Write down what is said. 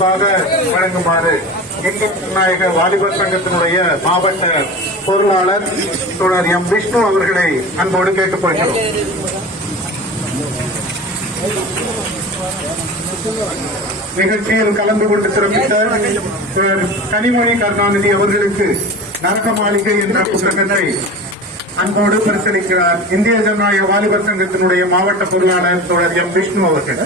அன்பளிப்பாக வழங்குமாறு இந்து நாயக வாலிபர் சங்கத்தினுடைய மாவட்ட பொருளாளர் தொடர் எம் விஷ்ணு அவர்களை அன்போடு கேட்டுக்கொள்கிறோம். நிகழ்ச்சியில் கலந்து கொண்டு சிறப்பித்த கனிமொழி கருணாநிதி அவர்களுக்கு நரக மாளிகை என்ற புத்தகத்தை அன்போடு பரிசீலிக்கிறார் இந்திய ஜனநாயக வாலிபர் சங்கத்தினுடைய மாவட்ட பொருளாளர் தொடர் எம் விஷ்ணு அவர்கள்.